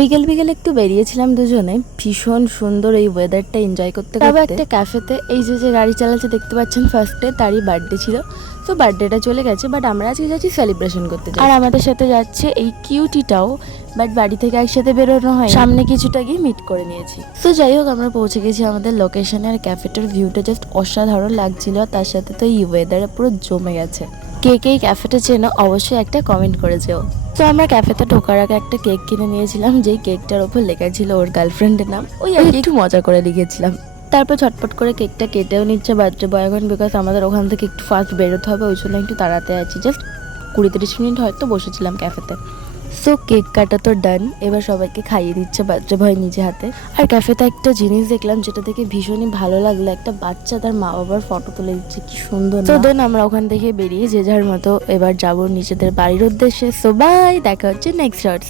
বিকেল বিকেল একটু বেরিয়েছিলাম দুজনে, ভীষণ সুন্দর এই ওয়েদারটা এনজয় করতে করতে। একটা ক্যাফেতে এই যে গাড়ি চালাচ্ছে দেখতে পাচ্ছেন ফার্স্টে, তারই বার্থডে ছিল। তো বার্থডেটা চলে গেছে, বাট আমরা আজকে যাচ্ছি সেলিব্রেশন করতে। আর আমাদের সাথে যাচ্ছে এই কিউটিটাও, বাট বাড়ি থেকে একসাথে বেরোনো হয়, সামনে কিছুটা গিয়ে মিট করে নিয়েছি। তো যাই হোক, আমরা পৌঁছে গেছি আমাদের লোকেশনে। আর ক্যাফেটার ভিউটা জাস্ট অসাধারণ লাগছিল, তার সাথে তো এই ওয়েদারে পুরো জমে গেছে। কে কে এই ক্যাফেটা চেনো অবশ্যই একটা কমেন্ট করে যেও। তো আমরা ক্যাফেতে ঢোকার আগে একটা কেক কিনে নিয়েছিলাম, যেই কেকটার ওপর লেখা ছিল ওর গার্লফ্রেন্ডের নাম। ওই আর একটু মজা করে লিখেছিলাম। তারপর ঝটপট করে কেকটা কেটেও নিচ্ছে বার্থডে বয় এখন, বিকজ আমাদের ওখান থেকে একটু ফাস্ট বেরোতে হবে, ওই জন্য একটু তাড়াতে আছি। জাস্ট 20-30 মিনিট হয়তো বসেছিলাম ক্যাফেতে। সো কেক কাটা তো ডান, এবার সবাইকে খাইয়ে দিচ্ছে বার্থডে বয় নিজে হাতে। আর ক্যাফেতে একটা জিনিস দেখলাম যেটা দেখে ভীষণই ভালো লাগলো, একটা বাচ্চা তার মা বাবার ফটো তুলে দিচ্ছে, কি সুন্দর। তো দেন আমরা ওখান থেকে বেরিয়ে যে যার মতো এবার যাবো নিজেদের বাড়ির উদ্দেশ্যে। সো বাই, দেখা হচ্ছে নেক্সট শর্টস।